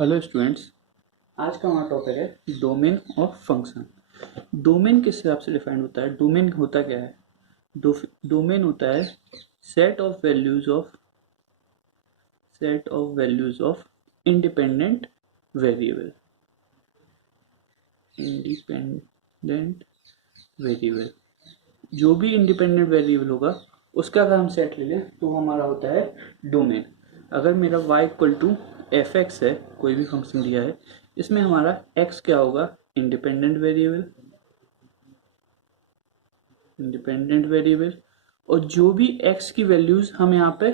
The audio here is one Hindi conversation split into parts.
Hello students. आज का हमारा टॉपिक है डोमेन ऑफ फंक्शन। डोमेन किस हिसाब से डिफाइंड होता है? डोमेन होता क्या है? डोमेन होता है set of values of independent variable. Independent variable, जो भी इंडिपेंडेंट वेरिएबल होगा उसका अगर हम सेट ले लें तो हमारा होता है डोमेन। अगर मेरा y equal to f x है, कोई भी फंक्शन दिया है, इसमें हमारा x क्या होगा? Independent variable. और जो भी x की वैल्यूज हम यहाँ पे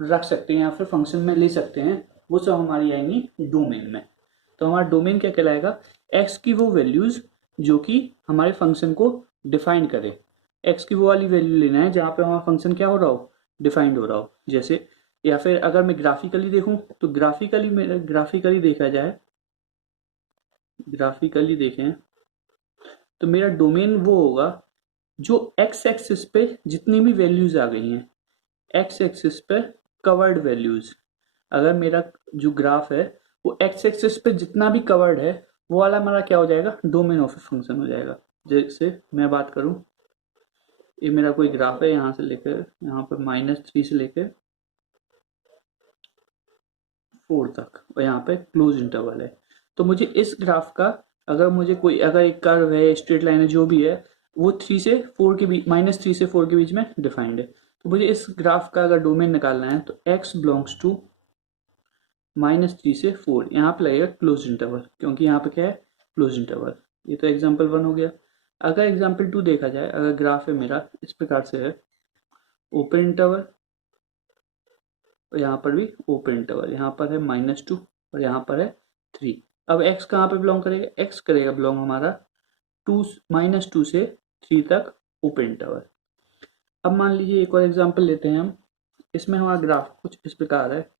रख सकते हैं या फिर फंक्शन में ले सकते हैं वो सब हमारी आएंगी डोमेन में। तो हमारा डोमेन क्या कहलाएगा? x की वो वैल्यूज जो कि हमारे फंक्शन को डिफाइन करे। x की वो वाली वैल्यू लेना है जहाँ पे हमारा फंक्शन क्या हो रहा हो? डिफाइंड हो रहा हो। जैसे, या फिर अगर मैं ग्राफिकली देखूं तो ग्राफिकली देखा जाए, ग्राफिकली देखें तो मेरा डोमेन वो होगा जो एक्स एक्सिस पे जितनी भी वैल्यूज आ गई हैं, एक्स एक्सिस पे कवर्ड वैल्यूज। अगर मेरा जो ग्राफ है वो एक्स एक्सिस पे जितना भी कवर्ड है वो वाला हमारा क्या हो जाएगा? डोमेन ऑफ फंक्शन हो जाएगा। जैसे मैं बात करूं, ये मेरा कोई ग्राफ है, यहाँ से लेकर यहाँ पर -3 से लेकर 4 तक, और यहाँ पे क्लोज इंटरवल है। तो मुझे इस ग्राफ का, अगर एक कर्व है, स्ट्रेट लाइन है, जो भी है, वो 3 से 4 के बीच, -3 से 4 के बीच में डिफाइंड है। तो मुझे इस ग्राफ का अगर डोमेन निकालना है तो x बिलोंग्स टू -3 से 4, यहाँ पे लगेगा क्लोज इंटरवल, क्योंकि यहाँ पे क्या है? Close interval. ये तो एग्जाम्पल 1 हो गया। अगर एग्जाम्पल 2 देखा जाए, अगर ग्राफ है मेरा इस प्रकार से है, ओपन इंटरवल और यहाँ पर भी ओपन इंटरवल, यहाँ पर है -2 और यहाँ पर है 3। अब x कहाँ पे बिलोंग करेगा? x करेगा बिलोंग हमारा -2 से 3 तक ओपन इंटरवल। अब मान लीजिए एक और एग्जांपल लेते हैं हम। इसमें हमारा ग्राफ कुछ इस प्रकार है,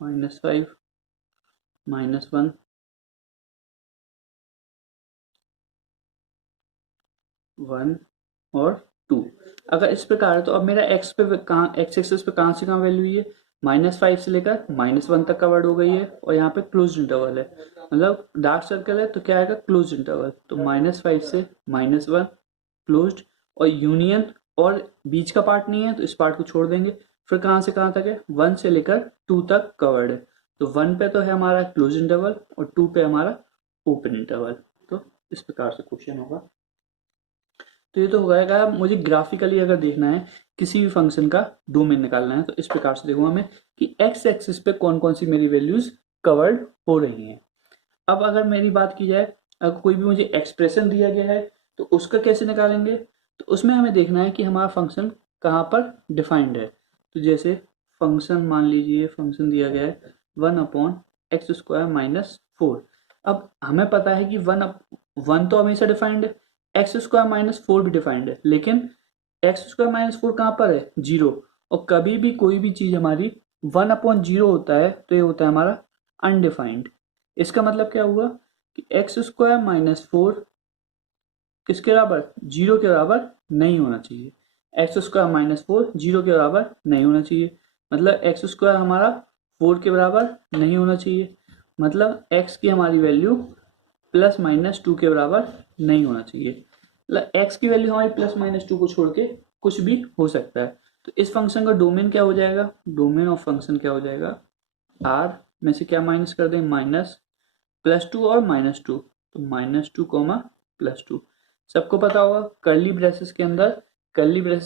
-5, -1, 1 और 2। अगर इस प्रकार है तो अब मेरा एक्स पे कहाँ, एक्स एक्सिस पे कहाँ से कहाँ वैल्यू हुई है? -5 से लेकर -1 तक कवर्ड हो गई है, और यहाँ पे क्लोज इंटरवल है, मतलब डार्क सर्कल है तो क्या आएगा? Close interval. तो -5 से -1 क्लोज्ड, और यूनियन, और बीच का पार्ट नहीं है तो इस पार्ट को छोड़ देंगे। फिर कहाँ से कहाँ तक है? 1 से लेकर 2 तक कवर्ड है। तो 1 पे तो है हमारा क्लोज इंटरवल और 2 पे हमारा ओपन इंटरवल। तो इस प्रकार से क्वेश्चन होगा। तो ये तो हो गया। मुझे ग्राफिकली अगर देखना है, किसी भी फंक्शन का डोमेन निकालना है, तो इस प्रकार से देखूंगा मैं कि एक्स एक्सिस पे कौन कौन सी मेरी वैल्यूज कवर्ड हो रही हैं। अब अगर मेरी बात की जाए, अगर कोई भी मुझे एक्सप्रेशन दिया गया है तो उसका कैसे निकालेंगे? तो उसमें हमें देखना है कि हमारा फंक्शन कहाँ पर डिफाइंड है। तो जैसे फंक्शन, मान लीजिए फंक्शन दिया गया है 1/x² - 4। अब हमें पता है कि 1 तो हमेशा डिफाइंड है, x² - 4 भी डिफाइंड है, लेकिन x² - 4 कहाँ पर है? 0। और कभी भी कोई भी चीज हमारी 1/0 होता है तो ये होता है हमारा अनडिफाइंड। इसका मतलब क्या हुआ कि x² - 4 किसके बराबर? 0 के बराबर नहीं होना चाहिए। x² - 4 0 के बराबर नहीं होना चाहिए, मतलब x² हमारा 4 के बराबर नहीं होना चाहिए, मतलब x की हमारी वैल्यू +-2 के बराबर नहीं होना चाहिए। मतलब x की वैल्यू हमारी +-2 को छोड़ के कुछ भी हो सकता है। तो इस फंक्शन का डोमेन क्या हो जाएगा? डोमेन ऑफ फंक्शन क्या हो जाएगा? r में से क्या माइनस कर दें? +2 और -2, तो -2, +2। सबको पता होगा कर्ली ब्रेसेस के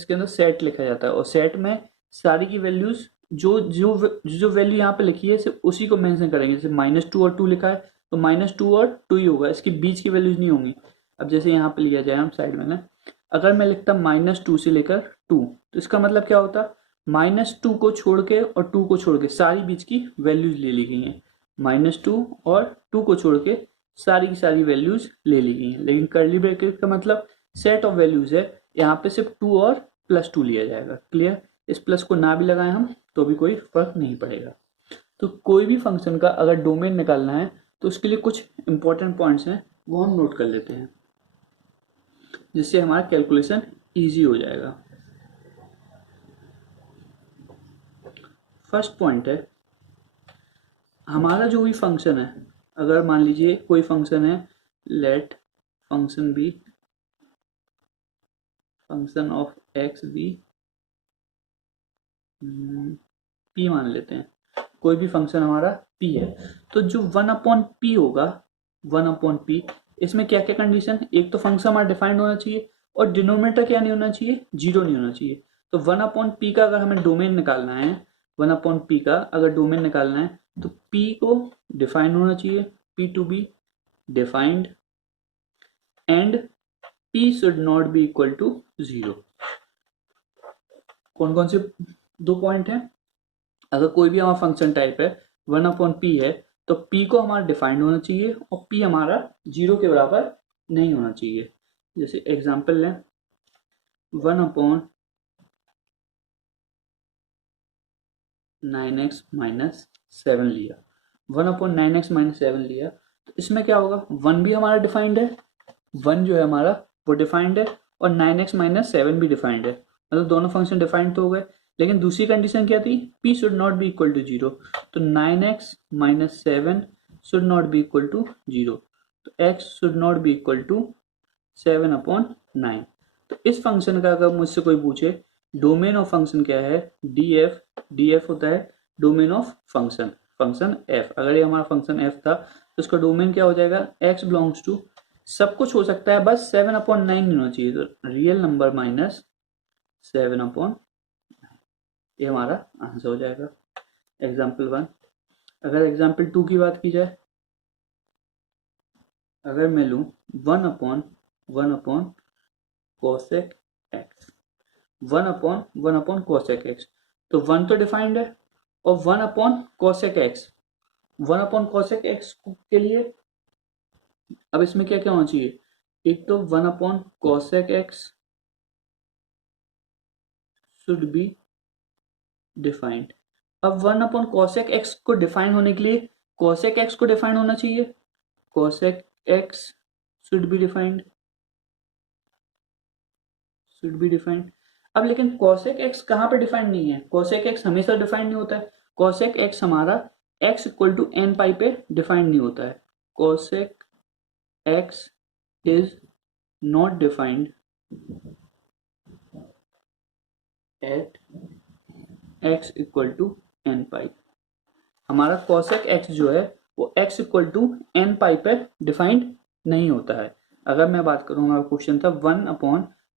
अंदर सेट लिखा जाता है, और सेट में सारी की वैल्यूज जो जो जो वैल्यू यहाँ पे लिखी है सिर्फ उसी को मेंशन करेंगे। जैसे -2 और 2 लिखा है तो -2 और 2 ही होगा, इसके बीच की वैल्यूज नहीं होंगी। अब जैसे यहाँ पे लिया जाए हम साइड में ना, अगर मैं लिखता -2 से लेकर 2, तो इसका मतलब क्या होता? -2 को छोड़ के और 2 को छोड़ के सारी बीच की वैल्यूज ले ली गई हैं। -2 और 2 को छोड़ के सारी की सारी वैल्यूज ले ली गई हैं, लेकिन कर्ली ब्रैकेट का मतलब सेट ऑफ वैल्यूज है, यहाँ पे सिर्फ 2 और +2 लिया जाएगा। क्लियर? इस प्लस को ना भी लगाएं हम तो भी कोई फर्क नहीं पड़ेगा। तो कोई भी फंक्शन का अगर डोमेन निकालना है तो उसके लिए कुछ इंपॉर्टेंट पॉइंट्स हैं, वो हम नोट कर लेते हैं, जिससे हमारा कैलकुलेशन ईजी हो जाएगा। फर्स्ट पॉइंट है, हमारा जो भी फंक्शन है, अगर मान लीजिए कोई फंक्शन है, let function be function of x be p मान लेते हैं, कोई भी फंक्शन हमारा पी है, तो जो 1/p होगा, 1/p, इसमें क्या क्या कंडीशन, एक तो फंक्शन हमारा डिफाइंड होना चाहिए और डिनोमिनेटर क्या नहीं होना चाहिए, जीरो नहीं होना चाहिए। तो 1/p का अगर हमें डोमेन निकालना है, 1/p का अगर डोमेन निकालना है तो p को डिफाइंड होना चाहिए, p to be defined and p should not be equal to 0। कौन कौन से दो पॉइंट है, अगर कोई भी हमारा फंक्शन टाइप है 1/p है तो p को हमारा डिफाइंड होना चाहिए और p हमारा 0 के बराबर नहीं होना चाहिए। जैसे एग्जांपल लें, 1/9x-7 लिया, 1/9x-7 लिया, तो इसमें क्या होगा, 1 भी हमारा डिफाइंड है, 1 जो है हमारा वो डिफाइंड है और 9x-7 भी डिफाइंड है, मतलब दोनों फंक्शन डिफाइंड तो हो गए। लेकिन दूसरी कंडीशन क्या थी, p should not be equal to 0, तो 9x-7 should not be equal to 0, तो x should not be equal to 7/9। तो इस फंक्शन का अगर मुझसे कोई पूछे डोमेन ऑफ फंक्शन क्या है, df होता है domain of function, function f, अगर ये हमारा फंक्शन f था तो इसका डोमेन क्या हो जाएगा, x बिलोंग्स टू, सब कुछ हो सकता है बस 7/9 नहीं होना चाहिए, तो रियल नंबर माइनस 7/9, ये हमारा आंसर हो जाएगा। एग्जाम्पल 1। अगर एग्जाम्पल 2 की बात की जाए, अगर मैं लूँ 1/1 cosec x, 1/1 cosec x, तो 1 तो डिफाइंड है और 1/cosec x, 1/cosec x के लिए अब इसमें क्या क्या होना चाहिए, एक तो 1/cosec x should be defined. अब 1/cosec x को डिफाइन होने के लिए cosec x को डिफाइन होना चाहिए, cosec x should be defined, should be defined. अब लेकिन cosec x कहाँ पे डिफाइंड नहीं है, cosec x हमेशा डिफाइंड नहीं होता है, cosec x हमारा x equal to n pi पे डिफाइंड नहीं होता है, cosec x is not defined at x equal to n pi. हमारा cosec x जो है वो x equal to n pi पे डिफाइंड नहीं होता है। अगर मैं बात करूँ, हमारा क्वेश्चन था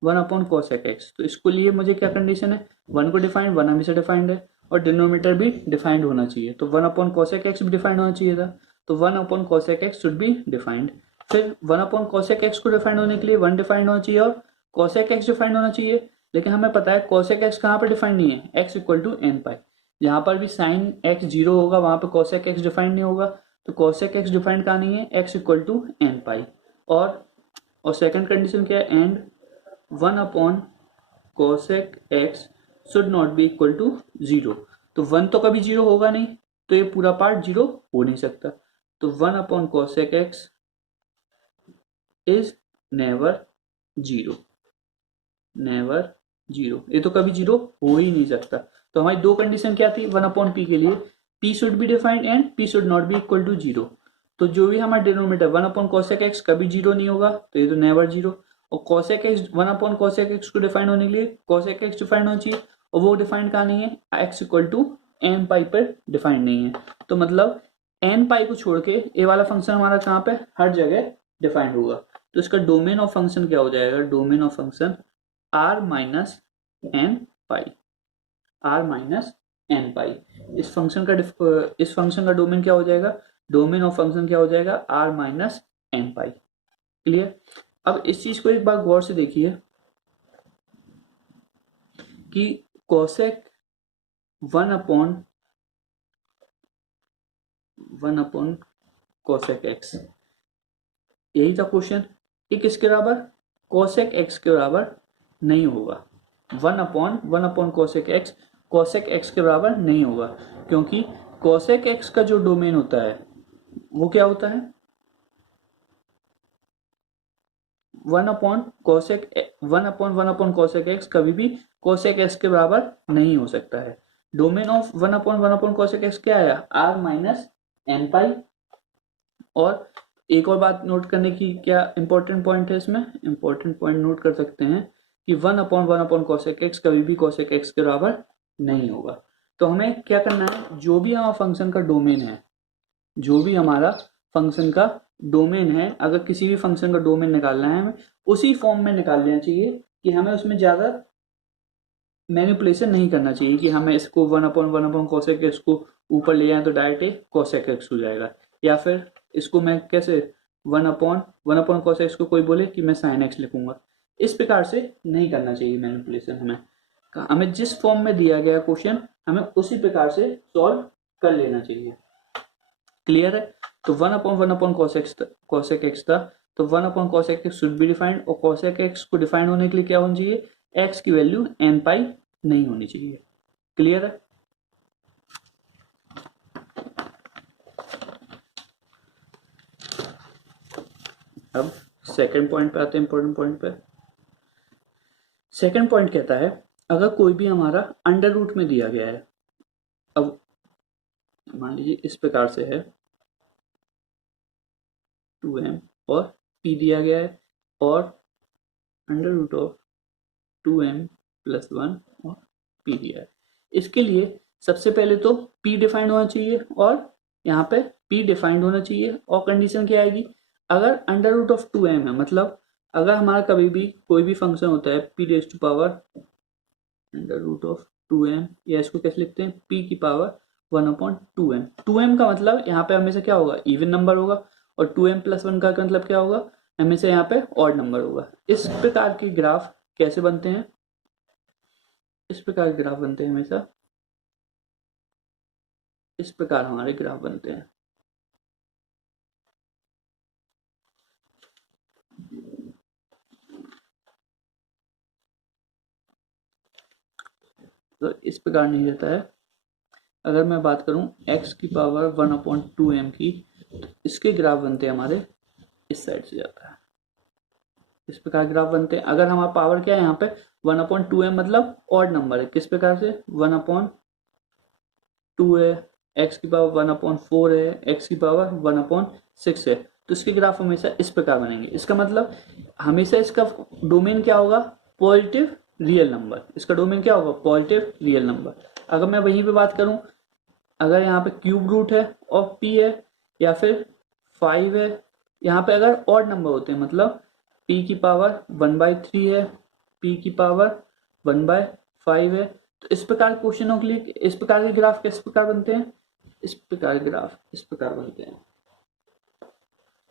1/1 cosec x, तो इसको लिए मुझे क्या कंडीशन है, 1 को डिफाइंड, 1 हमेशा डिफाइंड है और डिनोमिनेटर भी डिफाइंड होना चाहिए, तो 1/cosec x भी डिफाइंड होना चाहिए था, तो 1/cosec x should be defined. फिर 1/cosec x को डिफाइंड होने के लिए 1 डिफाइंड होना चाहिए और cosec x डिफाइंड होना चाहिए, लेकिन हमें पता है cosec x कहाँ पे डिफाइंड नहीं है, x इक्वल टू n पाई, जहां पर भी साइन x 0 होगा वहां पे cosec x डिफाइंड नहीं होगा, तो cosec x डिफाइंड कहाँ नहीं है, x equal to n pi. और सेकंड कंडीशन क्या है, and 1/cosec x should not be equal to 0, तो 1 तो कभी 0 होगा नहीं, तो ये पूरा पार्ट 0 हो नहीं सकता, तो 1/cosec x is never 0, never 0, ये तो कभी 0 हो ही नहीं सकता। तो हमारी दो कंडीशन क्या थी 1/p के लिए, p should be defined and p should not be equal to 0, तो जो भी हमारा डिनोमिनेटर 1/cosec x कभी 0 नहीं होगा, तो ये तो नेवर 0, और cosec x 1/cosec x को डिफाइन होने के लिए cosec x डिफाइंड होना चाहिए, और वो डिफाइंड कहाँ नहीं है, x इक्वल टू n पाई पर डिफाइंड नहीं है, तो मतलब n पाई को छोड़ के ये वाला फंक्शन हमारा कहाँ पे, हर जगह डिफाइंड होगा, तो इसका डोमेन ऑफ फंक्शन क्या हो जाएगा, domain of function r minus N pi, r minus N pi. इस फंक्शन का डोमेन क्या हो जाएगा, डोमेन ऑफ फंक्शन क्या हो जाएगा, r माइनस एन पाई। क्लियर। अब इस चीज को एक बार गौर से देखिए कि cosec 1/cosec x, यही था क्वेश्चन, ये किसके बराबर, cosec x के बराबर नहीं होगा, 1/cosec x cosec x के बराबर नहीं होगा, क्योंकि cosec x का जो डोमेन होता है वो क्या होता है, 1/cosec x कभी भी cosec x के बराबर नहीं हो सकता है, डोमेन ऑफ 1/1 cosec x क्या आया, r माइनस एन पाई। और एक और बात नोट करने की क्या इंपॉर्टेंट पॉइंट है इसमें, इंपॉर्टेंट पॉइंट नोट कर सकते हैं कि 1/1 cosec x कभी भी cosec x के बराबर नहीं होगा। तो हमें क्या करना है, जो भी हमारा फंक्शन का डोमेन है, जो भी हमारा फंक्शन का डोमेन है, अगर किसी भी फंक्शन का डोमेन निकालना है हमें उसी फॉर्म में निकाल लेना चाहिए कि हमें उसमें ज्यादा मैनिपुलेशन नहीं करना चाहिए कि हमें इसको 1/1 cosec x को ऊपर ले जाए तो डायरेक्ट cosec x हो जाएगा, या फिर इसको मैं कैसे 1/1 cosec x को कोई बोले कि मैं sin x लिखूंगा, इस प्रकार से नहीं करना चाहिए मैनिपुलेशन। हमें जिस फॉर्म में दिया गया क्वेश्चन हमें उसी प्रकार से सॉल्व कर लेना चाहिए। क्लियर है? तो 1/1 cosec x था, तो 1/cosec x should be defined, और cosec x को डिफाइंड होने के लिए क्या होनी चाहिए, x की वैल्यू n पाई नहीं होनी चाहिए। क्लियर है? अब सेकंड पॉइंट पे आते हैं, इंपॉर्टेंट पॉइंट पे। सेकंड पॉइंट कहता है अगर कोई भी हमारा अंडर रूट में दिया गया है, अब मान लीजिए इस प्रकार से है 2m और p दिया गया है, और अंडर रूट ऑफ 2m + 1 और p दिया है। इसके लिए सबसे पहले तो p डिफाइंड होना चाहिए, और यहाँ पे p डिफाइंड होना चाहिए, और कंडीशन क्या आएगी, अगर अंडर रूट ऑफ 2m है, मतलब अगर हमारा कभी भी कोई भी फंक्शन होता है p⁻² under root of 2m, या इसको कैसे लिखते हैं, p की पावर 1/2m। 2m का मतलब यहाँ पे हमेशा क्या होगा, इवन नंबर होगा, और 2m + 1 का मतलब क्या होगा, हमेशा यहाँ पे ऑड नंबर होगा। इस प्रकार के ग्राफ कैसे बनते हैं, इस प्रकार के ग्राफ बनते हैं, हमेशा इस प्रकार हमारे ग्राफ बनते हैं। तो इस प्रकार नहीं रहता है। अगर मैं बात करूं x की पावर 1/2m की, तो इसके ग्राफ बनते हैं हमारे इस साइड से जाता है, इस प्रकार ग्राफ बनते हैं। अगर हमारा पावर क्या है यहाँ पे 1/2m मतलब ऑड नंबर है, किस प्रकार से 1/2 है, x की पावर 1/4 है, x की पावर 1/6 है, तो इसके ग्राफ हमेशा इस प्रकार बनेंगे। इसका मतलब हमेशा इसका डोमेन क्या होगा, पॉजिटिव रियल नंबर। इसका डोमेन क्या होगा, पॉजिटिव रियल नंबर। अगर मैं वहीं पे बात करूं, अगर यहाँ पे क्यूब रूट है और p है, या फिर 5 है, यहाँ पे अगर ऑड नंबर होते हैं, मतलब p की पावर 1/3 है, p की पावर 1/5 है, तो इस प्रकार क्वेश्चनों के लिए इस प्रकार के ग्राफ किस प्रकार बनते हैं, इस प्रकार ग्राफ इस प्रकार बनते हैं।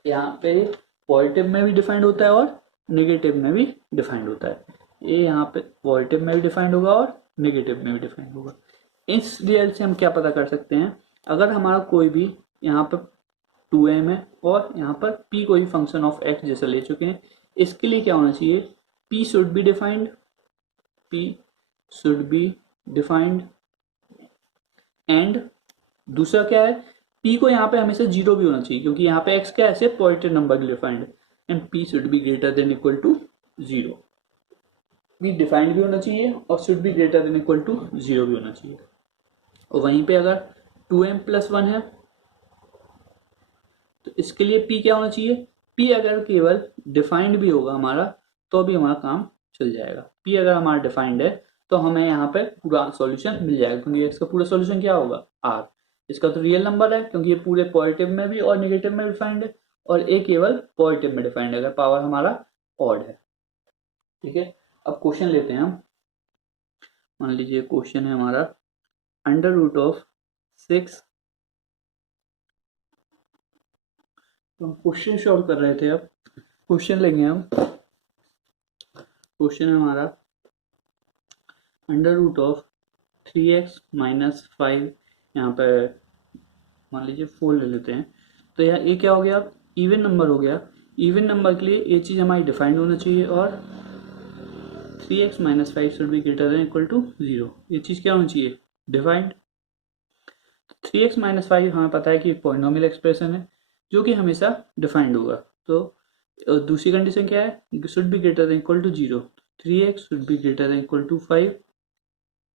यहाँ पे पॉजिटिव में भी डिफाइंड होता है और नेगेटिव में भी डिफाइंड होता है। ये यहाँ पे पॉजिटिव में भी डिफाइंड होगा और नेगेटिव में भी डिफाइंड होगा। इस रिजल्ट से हम क्या पता कर सकते हैं, अगर हमारा कोई भी यहाँ पर 2m है और यहाँ पर p कोई फंक्शन ऑफ x जैसा ले चुके हैं, इसके लिए क्या होना चाहिए, p should be defined, p should be defined, and दूसरा क्या है, p को यहाँ पे हमेशा 0 भी होना चाहिए, क्योंकि यहाँ पे x क्या है, पॉजिटिव नंबर के लिए defined, and p should be greater than equal to 0। p defined भी होना चाहिए और should be greater than equal to 0 भी होना चाहिए। और वहीं पे अगर 2m + 1 है, तो इसके लिए p क्या होना चाहिए, p अगर केवल डिफाइंड भी होगा हमारा तो भी हमारा काम चल जाएगा। p अगर हमारा डिफाइंड है तो हमें यहाँ पे पूरा सॉल्यूशन मिल जाएगा, क्योंकि इसका पूरा सॉल्यूशन क्या होगा, r। इसका तो रियल नंबर है क्योंकि ये पूरे पॉजिटिव में भी और नेगेटिव में डिफाइंड है, और ए केवल पॉजिटिव में डिफाइंड है अगर पावर हमारा ऑड है। ठीक है, अब क्वेश्चन लेते हैं हम। मान लीजिए क्वेश्चन है हमारा अंडर रूट ऑफ 6, तो हम क्वेश्चन सॉल्व कर रहे थे। अब क्वेश्चन लेंगे हम। क्वेश्चन है हमारा अंडर रूट ऑफ 3x - 5, यहाँ पे मान लीजिए 4 ले लेते हैं, तो यहाँ ये क्या हो गया, अब इवन नंबर हो गया। इवन नंबर के लिए ये चीज़ हमारी डिफाइंड होना चाहिए, और 3x - 5 should be greater than equal to 0। ये चीज़ क्या होनी चाहिए, डिफाइंड। 3x - 5 हमें पता है कि एक पॉलिनोमियल एक्सप्रेशन है जो कि हमेशा डिफाइंड होगा। तो दूसरी कंडीशन क्या है, should be greater than equal to 0। 3x should be greater than equal to 5,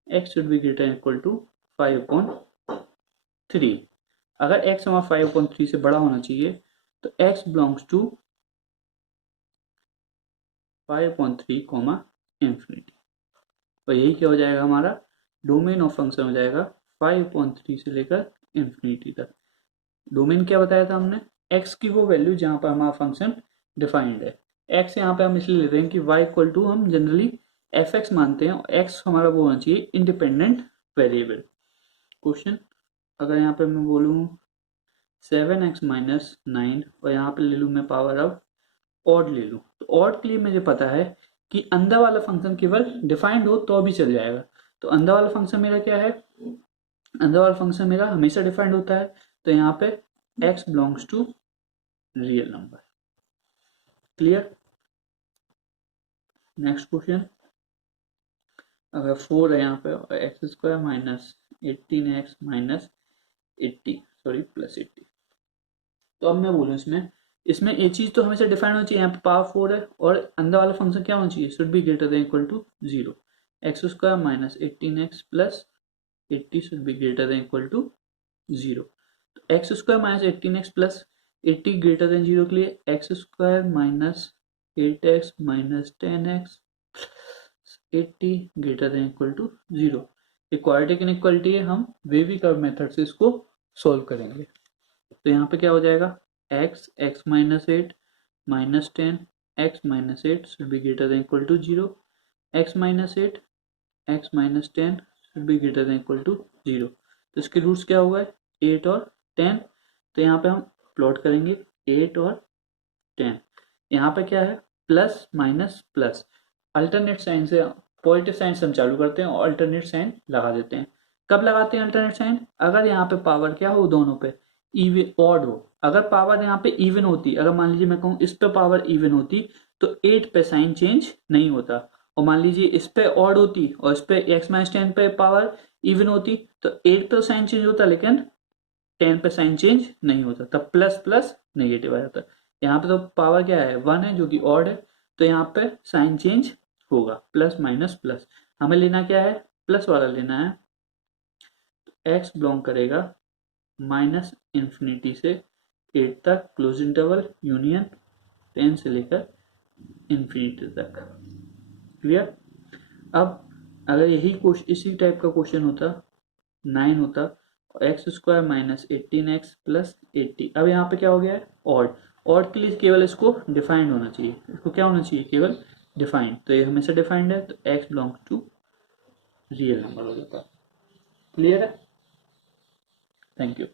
x should be greater than equal to 5/3। अगर x हमारा 5/3 से बड़ा होना चाहिए तो x बिलोंग्स टू 5/3 इंफिनिटी। तो यही क्या हो जाएगा, हमारा डोमेन ऑफ फंक्शन हो जाएगा 5/3 से लेकर इंफिनिटी तक। डोमेन क्या बताया था हमने, x की वो वैल्यू जहां पर हमारा फंक्शन डिफाइंड है। x यहाँ पे हम इसलिए लेते हैं कि y इक्वल टू हम जनरली fx मानते हैं और x हमारा वो होना चाहिए इंडिपेंडेंट वेरिएबल। क्वेश्चन अगर यहाँ पे मैं बोलूँ 7x-9 और यहाँ पे ले लूँ मैं पावर ऑफ ऑड ले लूँ, तो ऑड के लिए मुझे पता है कि अंदर वाला फंक्शन केवल डिफाइंड हो तो भी चल जाएगा। तो अंदर वाला फंक्शन मेरा क्या है, अंदर वाला फंक्शन मेरा हमेशा डिफाइंड होता है। तो यहाँ पे x belongs to real number. Clear. Next question, अगर 4 है यहाँ पे और x² minus 18x minus 80 sorry plus 80, तो अब मैं बोलूँ इसमें एक चीज तो हमेशा डिफाइन होनी चाहिए। यहाँ पे पावर 4 है और अंदर वाला फंक्शन क्या होना चाहिए, should be greater than equal to 0। x² minus 18x plus 80 should be greater than equal to 0। तो x² minus 18x plus 80 greater then 0 के लिए x² minus 8x minus 10x 80 greater than equal to 0। Equality inequality है, हम वेवी कर्व मेथड से इसको सॉल्व करेंगे। तो यहाँ पे क्या हो जाएगा, x minus 8 minus 10 x minus 8 should be greater than equal to 0। x minus 8 x minus 10 should be greater than equal to 0। तो इसके रूट्स क्या हुआ है, 8 और 10। तो यहाँ पे हम प्लॉट करेंगे 8 और 10। यहाँ पे क्या है, plus minus plus, alternate sign से पॉजिटिव साइन से हम चालू करते हैं और अल्टरनेट साइन लगा देते हैं। कब लगाते हैं अल्टरनेट साइन, अगर यहाँ पे पावर क्या हो दोनों पे इवन ऑड हो। अगर पावर यहाँ पे इवन होती, अगर मान लीजिए मैं कहूँ इस पे पावर इवन होती तो 8 पे साइन चेंज नहीं होता, और मान लीजिए इस पे ऑड होती और इस पे x माइनस 10 पे पावर इवन होती तो 8 पे साइन चेंज होता लेकिन 10 पे साइन चेंज नहीं होता, तब प्लस प्लस नेगेटिव आ जाता। यहाँ पे तो पावर क्या है 1 है जो कि ऑड है, तो यहाँ पे साइन चेंज होगा, प्लस माइनस प्लस। हमें लेना क्या है, प्लस वाला लेना है। x बिलोंग करेगा माइनस इंफिनिटी से 8 तक, क्लोज इंटरवल यूनियन 10 से लेकर इंफिनिटी तक। क्लियर। अब अगर यही क्वेश्चन इसी टाइप का क्वेश्चन होता 9 होता और x² माइनस 18x प्लस 80। अब यहाँ पे क्या हो गया है, ऑड। ऑड के लिए केवल इसको डिफाइंड होना चाहिए, इसको क्या होना चाहिए, केवल डिफाइंड। तो ये हमेशा डिफाइंड है, तो x belongs to real number हो जाता है। क्लियर है, थैंक यू।